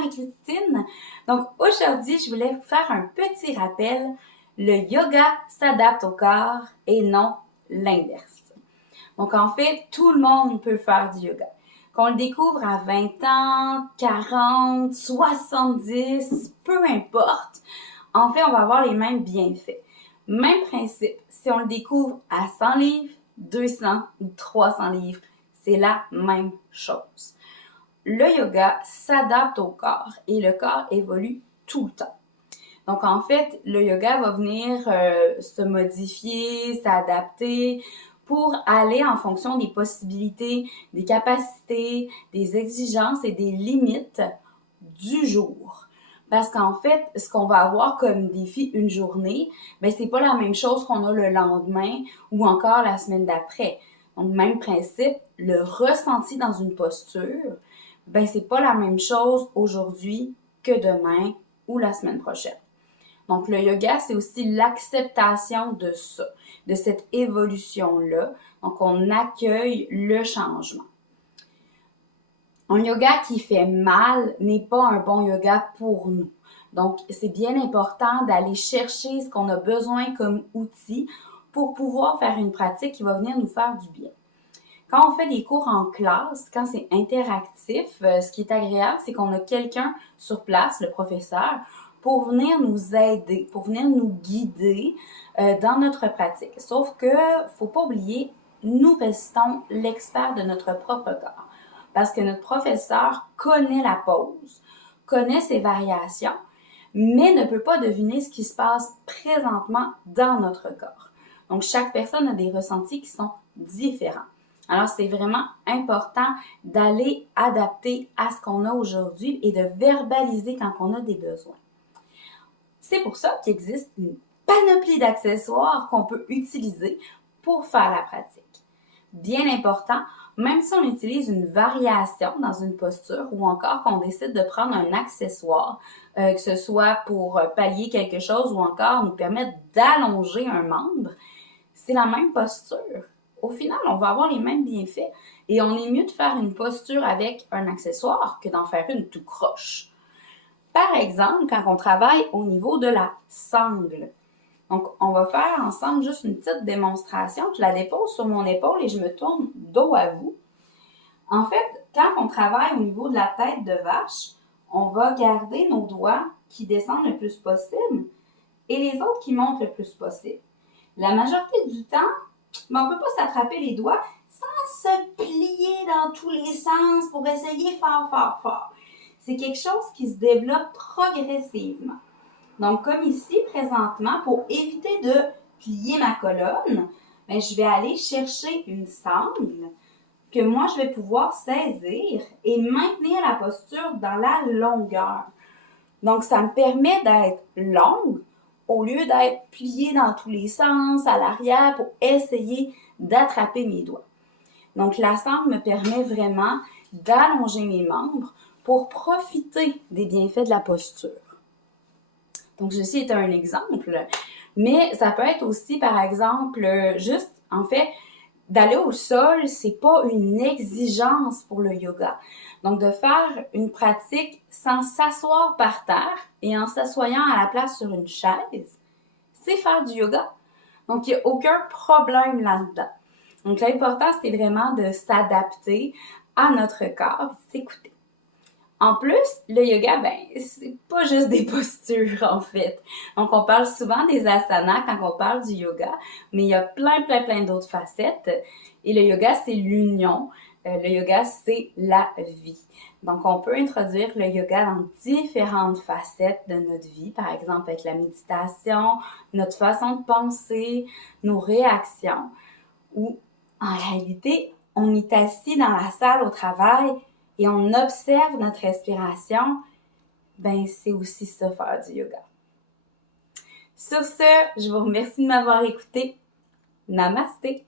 Marie-Christine. Donc aujourd'hui, je voulais vous faire un petit rappel. Le yoga s'adapte au corps et non l'inverse. Donc en fait, tout le monde peut faire du yoga. Qu'on le découvre à 20 ans, 40, 70, peu importe. En fait, on va avoir les mêmes bienfaits. Même principe, si on le découvre à 100 livres, 200 ou 300 livres, c'est la même chose. Le yoga s'adapte au corps et le corps évolue tout le temps. Donc, en fait, le yoga va venir se modifier, s'adapter pour aller en fonction des possibilités, des capacités, des exigences et des limites du jour. Parce qu'en fait, ce qu'on va avoir comme défi une journée, ben c'est pas la même chose qu'on a le lendemain ou encore la semaine d'après. Donc, même principe, le ressenti dans une posture, ben c'est pas la même chose aujourd'hui que demain ou la semaine prochaine. Donc, le yoga, c'est aussi l'acceptation de ça, de cette évolution-là. Donc, on accueille le changement. Un yoga qui fait mal n'est pas un bon yoga pour nous. Donc, c'est bien important d'aller chercher ce qu'on a besoin comme outil pour pouvoir faire une pratique qui va venir nous faire du bien. Quand on fait des cours en classe, quand c'est interactif, ce qui est agréable, c'est qu'on a quelqu'un sur place, le professeur, pour venir nous aider, pour venir nous guider dans notre pratique. Sauf que, faut pas oublier, nous restons l'expert de notre propre corps. Parce que notre professeur connaît la pose, connaît ses variations, mais ne peut pas deviner ce qui se passe présentement dans notre corps. Donc, chaque personne a des ressentis qui sont différents. Alors, c'est vraiment important d'aller adapter à ce qu'on a aujourd'hui et de verbaliser quand on a des besoins. C'est pour ça qu'il existe une panoplie d'accessoires qu'on peut utiliser pour faire la pratique. Bien important, même si on utilise une variation dans une posture ou encore qu'on décide de prendre un accessoire, que ce soit pour pallier quelque chose ou encore nous permettre d'allonger un membre, c'est la même posture. Au final, on va avoir les mêmes bienfaits et on est mieux de faire une posture avec un accessoire que d'en faire une tout croche. Par exemple, quand on travaille au niveau de la sangle. Donc, on va faire ensemble juste une petite démonstration. Je la dépose sur mon épaule et je me tourne dos à vous. En fait, quand on travaille au niveau de la tête de vache, on va garder nos doigts qui descendent le plus possible et les autres qui montent le plus possible. La majorité du temps, on ne peut pas s'attraper les doigts sans se plier dans tous les sens pour essayer fort, fort, fort. C'est quelque chose qui se développe progressivement. Donc, comme ici, présentement, pour éviter de plier ma colonne, ben, je vais aller chercher une sangle que moi, je vais pouvoir saisir et maintenir la posture dans la longueur. Donc, ça me permet d'être longue au lieu d'être pliée dans tous les sens, à l'arrière, pour essayer d'attraper mes doigts. Donc, la sangle me permet vraiment d'allonger mes membres pour profiter des bienfaits de la posture. Donc, ceci est un exemple, mais ça peut être aussi, par exemple, juste, en fait, d'aller au sol, c'est pas une exigence pour le yoga. Donc, de faire une pratique sans s'asseoir par terre et en s'assoyant à la place sur une chaise, c'est faire du yoga. Donc, il n'y a aucun problème là-dedans. Donc, l'important, c'est vraiment de s'adapter à notre corps et s'écouter. En plus, le yoga, ben, c'est pas juste des postures, en fait. Donc, on parle souvent des asanas quand on parle du yoga, mais il y a plein d'autres facettes. Et le yoga, c'est l'union. Le yoga, c'est la vie. Donc, on peut introduire le yoga dans différentes facettes de notre vie, par exemple avec la méditation, notre façon de penser, nos réactions, ou en réalité, on est assis dans la salle au travail et on observe notre respiration, ben c'est aussi ça faire du yoga. Sur ce, je vous remercie de m'avoir écouté. Namasté!